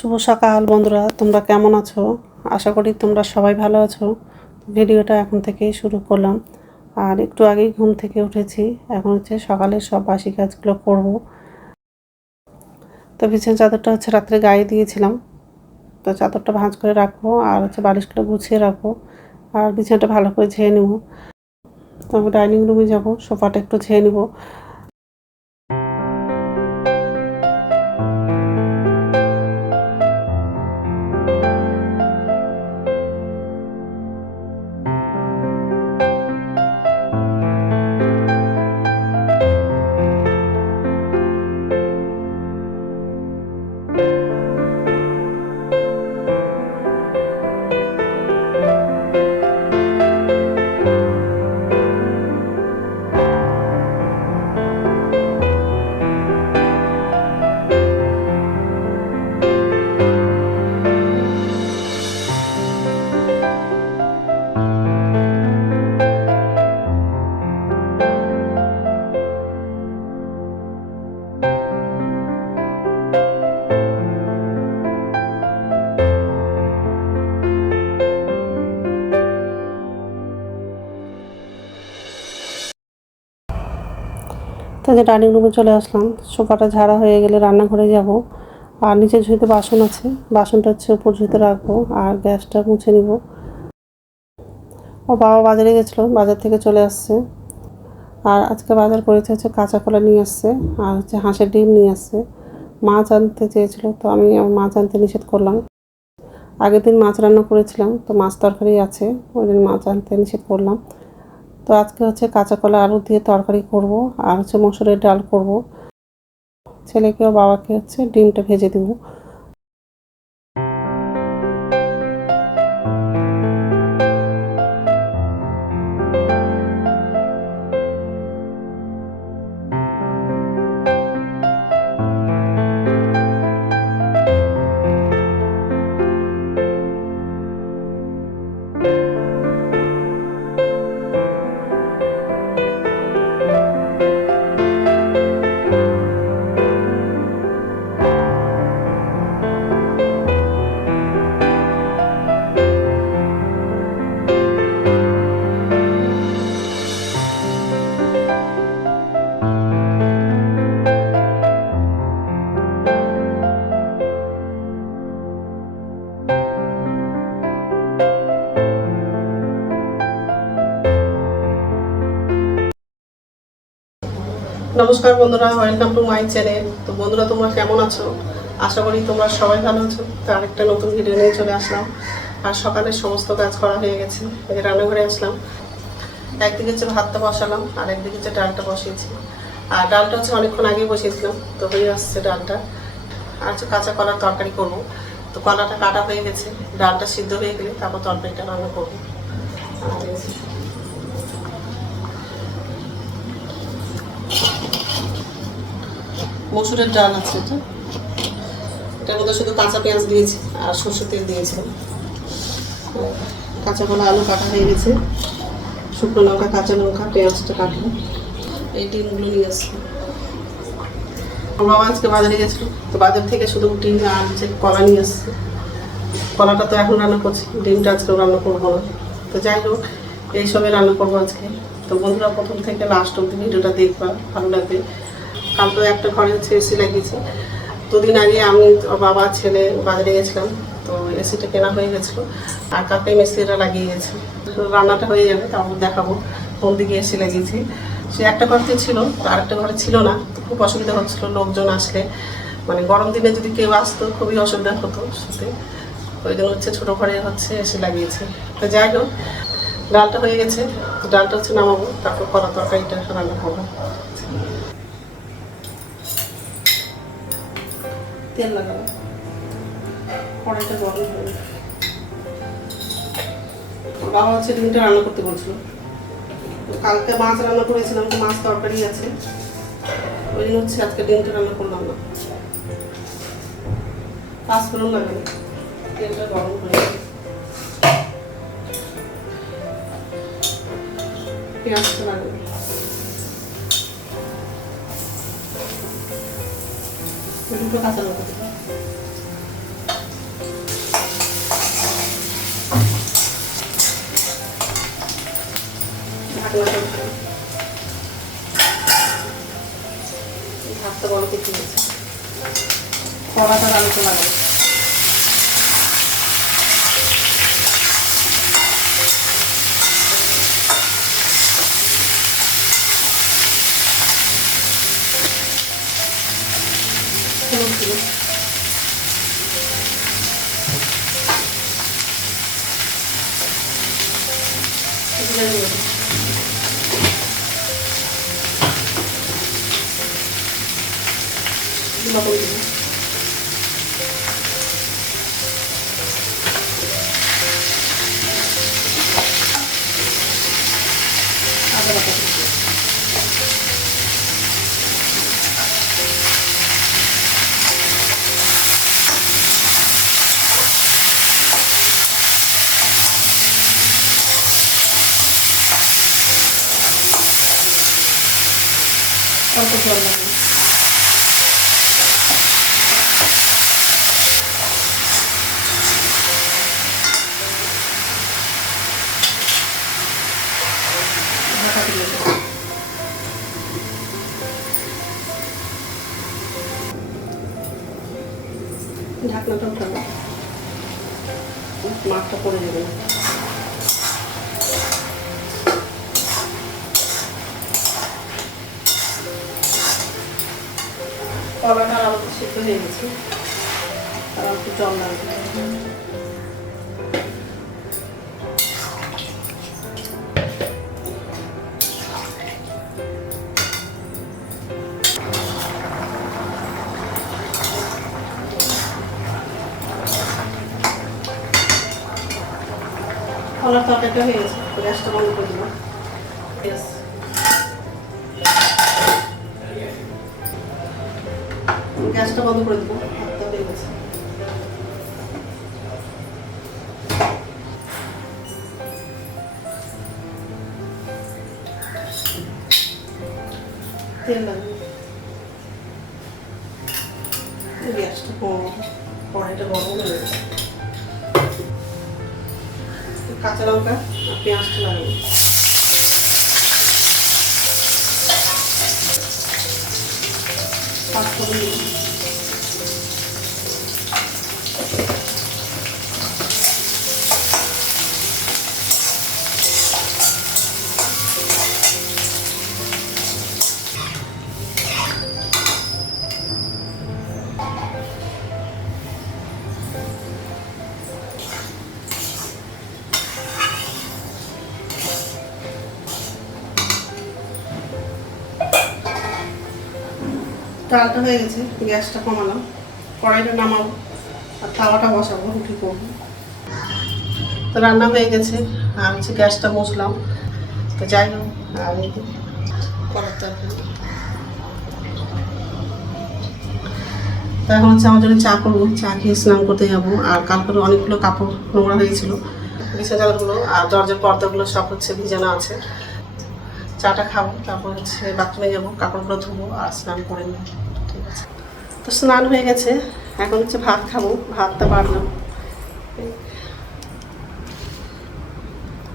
শুভ সকাল বন্ধুরা, তোমরা কেমন আছো? আশা করি তোমরা সবাই ভালো আছো। ভিডিওটা এখন থেকেই শুরু করলাম। আর একটু আগেই ঘুম থেকে উঠেছি। এখন হচ্ছে সকালের সব বাসি কাজগুলো করব। তো বিছানার চাদরটা হচ্ছে রাত্রে গায়ে দিয়েছিলাম, তো চাদরটা ভাঁজ করে রাখবো আর হচ্ছে বালিশগুলো গুছিয়ে রাখবো আর বিছানাটা ভালো করে ঝেড়ে নেবো। তো আমি ডাইনিং রুমে যাবো, সোফাটা একটু ঝেড়ে নেবো। তো যে ডাইনিং রুমে চলে আসলাম। সোফাটা ঝাড়া হয়ে গেলে রান্নাঘরে যাব। আর নিচে ঝুড়িতে বাসন আছে, বাসনটা হচ্ছে উপর ঝুড়িতে রাখবো আর গ্যাসটা মুছে নিব। ওর বাবা বাজারে গেছিলো, বাজার থেকে চলে আসছে। আর আজকে বাজার করেছে হচ্ছে কাঁচা কলা নিয়ে আসছে আর হচ্ছে হাঁসের ডিম নিয়ে আসছে। মাছ আনতে চেয়েছিলো, তো আমি মাছ আনতে নিষেধ করলাম। আগের দিন মাছ রান্না করেছিলাম, তো মাছ তরকারি আছে, ওই দিন মাছ আনতে নিষেধ করলাম। তো আজকে হচ্ছে কাঁচা কলা আলু দিয়ে তরকারি করব আর হচ্ছে মসুরের ডাল করব। ছেলেকে ও বাবাকে হচ্ছে ডিমটা ভেজে দিব। নমস্কার বন্ধুরা, ওয়েলকাম টু মাই চ্যানেল। তো বন্ধুরা, তোমরা কেমন আছো? আশা করি তোমরা সবাই ভালো আছো। তো আরেকটা নতুন ভিডিও নিয়ে চলে আসলাম। আর সকালের সমস্ত কাজ করা হয়ে গেছে, এই রান্নাঘরে আসলাম। একদিকে হচ্ছে ভাতটা বসালাম আর একদিকে হচ্ছে ডালটা বসিয়েছি। আর ডালটা হচ্ছে অনেকক্ষণ আগেই বসিয়েছিলাম, তো হয়ে আসছে ডালটা। আর হচ্ছে কাঁচা কলার তরকারি করব। তো কলাটা কাটা হয়ে গেছে, ডালটা সিদ্ধ হয়ে গেলে তারপর তরকারিটা রান্না করবো। আর মসুরের ডাল আছে, এটার মধ্যে শুধু কাঁচা পেঁয়াজ দিয়েছি আর সরষের তেল দিয়েছিলাম। কাঁচা কলা আলু কাটা হয়ে গেছে, শুকনো লঙ্কা কাঁচা লঙ্কা পেঁয়াজটা কাটলো। এই ডিমগুলো নিয়ে আসছি। আমার বাবা আজকে বাজারে গেছিলো, তো বাজার থেকে শুধু ডিম আর হচ্ছে কলা নিয়ে আসছে। কলাটা তো এখন রান্না করছি, ডিমটা আজকেও রান্না করবো না। তো যাই হোক, এইসবই রান্না করবো আজকে। তো বন্ধুরা, প্রথম থেকে লাস্ট অব্দি ভিডিওটা দেখবা, ভালো লাগবে। কাল তো একটা ঘরে হচ্ছে এসি লাগিয়েছি। দুদিন আগে আমি বাবা ছেলে বাজারে গেছিলাম, তো এসিটা কেনা হয়ে গেছিলো আর কালকে মিস্ত্রিরা লাগিয়ে গেছে। রান্নাটা হয়ে যাবে, তারপর দেখাবো কোন দিকে এসি লাগিয়েছি। সে একটা ঘরতে ছিল, আরেকটা ঘরে ছিল না, তো খুব অসুবিধা হচ্ছিলো লোকজন আসলে। মানে গরম দিনে যদি কেউ আসতো খুবই অসুবিধা হতো শুতে। ওই জন্য হচ্ছে ছোটো ঘরে হচ্ছে এসি লাগিয়েছে। তো যাই হোক, ডালটা হয়ে গেছে, ডালটা হচ্ছে নামাবো, তারপর কলা তরকারিটা রান্না করবো। তেল লাগাবো, কড়াইটা গরম হবে। বাবা হচ্ছে ডিমটা রান্না করতে বলছিল। তো কালকে মাছ রান্না করেছিলাম, তো মাছ তরকারি আছে, ওই জন্য হচ্ছে আজকে ডিমটা রান্না করলাম না। পাঁচফোড়ন লাগাবো, তেলটা গরম হয়ে যাবে। পেঁয়াজটা লাগাবো, দুটো কাঁচা লঙ্কা দেবো। ঢাকনাটা ভাতটা বড় কিছু হয়েছে, কড়াটা আলুটা লাগাবো। আদা বাটা অল্প জল লাগবে। ঢাকা দিয়ে দেবো। ঢাকনাটা উঠাবো, মাছটা পড়ে যাবে। কলাটা আরো সিদ্ধ হয়ে গেছে, আর একটু জল লাগবে। কলার তরকারিটা হয়ে গেছে, গ্যাসটা বন্ধ করে দিলাম। গ্যাসটা বন্ধ করে দেবো, ভাতটা হয়ে গেছে। তেল লাগবে, গ্যাসটা কড়াইটা গরম হয়ে গেছে। কাঁচা লঙ্কা আর পেঁয়াজটা লাগাবো। পাঁচফোড়ন দিব, ডালটা হয়ে গেছে, গ্যাসটা কমালাম, কড়াইটা নামাবো আর তাওয়াটা বসাবো, রুটি করবো। তো রান্না হয়ে গেছে, আর হচ্ছে গ্যাসটা মুছলাম। তো যাই হোক, আর করার তরকারি তো এখন হচ্ছে আমার জন্য চা করবো, চা খেয়ে স্নান করতে যাবো। আর কালকে অনেকগুলো কাপড় নোংরা হয়েছিল, বিছানা চাদরগুলো আর দরজার পর্দাগুলো সব হচ্ছে ভিজানো আছে। চাটা খাবো, তারপর হচ্ছে বাথরুমে যাবো, কাপড়গুলো ধুবো আর স্নান করে নেবো। ঠিক আছে, তো স্নান হয়ে গেছে, এখন হচ্ছে ভাত খাবো। ভাতটা বাড়লাম,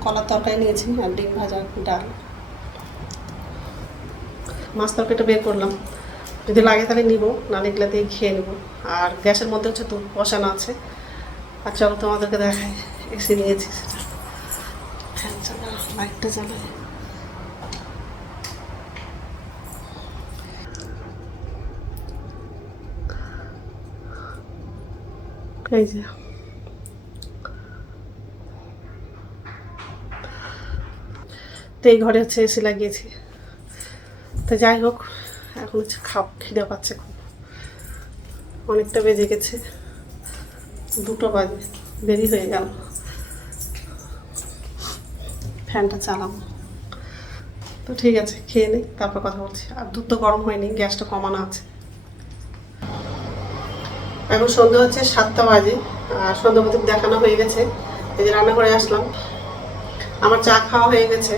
কলার তরকারি নিয়েছি আর ডিম ভাজা, ডাল। মাছ তরকারিটা বের করলাম, যদি লাগে তাহলে নিব, না লাগলে দিয়ে খেয়ে নেবো। আর গ্যাসের মধ্যে হচ্ছে দুধ বসানো আছে। আর চলো তোমাদেরকে দেখাই, এসে নিয়েছি সেটা। ফ্যান চালা, লাইটটা জ্বালাই। এই যে তো এই ঘরে হচ্ছে এসি লাগিয়েছি। তো যাই হোক, এখন হচ্ছে খিদে পাচ্ছে খুব, অনেকটা বেজে গেছে, 2টা বাজে, দেরি হয়ে গেল। ফ্যানটা চালাবো, তো ঠিক আছে খেয়ে নিই, তারপর কথা বলছি। আর দুধ তো গরম হয়নি, গ্যাসটা কমানো আছে। এখন সন্ধ্যা হচ্ছে 7টা বাজে, আর সন্ধ্যাবতী দেখানো হয়ে গেছে। এই যে রান্না করে আসলাম, আমার চা খাওয়া হয়ে গেছে,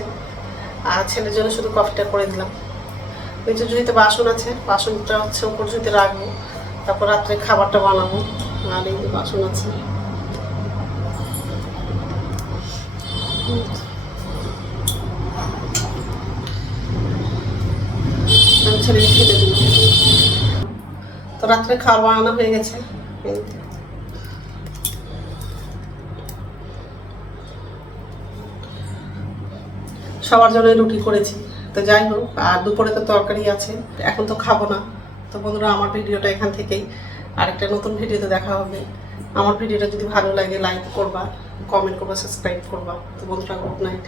আর ছেলের জন্য শুধু কফিটা করে দিলাম। নিচে জুড়িতে বাসন আছে, বাসনটা হচ্ছে উপর জুড়িতে রাখবো, তারপর রাত্রে খাবারটা বানাবো। আর এই যে বাসন আছে, ছেড়ে খেতে দিল। তো রাত্রে খাওয়া বানানো হয়ে গেছে। সবার জন্য রুটি করেছি। তো যাই হোক, আর দুপুরে তো তরকারি আছে, এখন তো খাবো না। তো বন্ধুরা, আমার ভিডিওটা এখান থেকেই, আরেকটা নতুন ভিডিওতে দেখা হবে। আমার ভিডিওটা যদি ভালো লাগে লাইক করবা, কমেন্ট করবা, সাবস্ক্রাইব করবা। তো বন্ধুরা, গুড নাইট।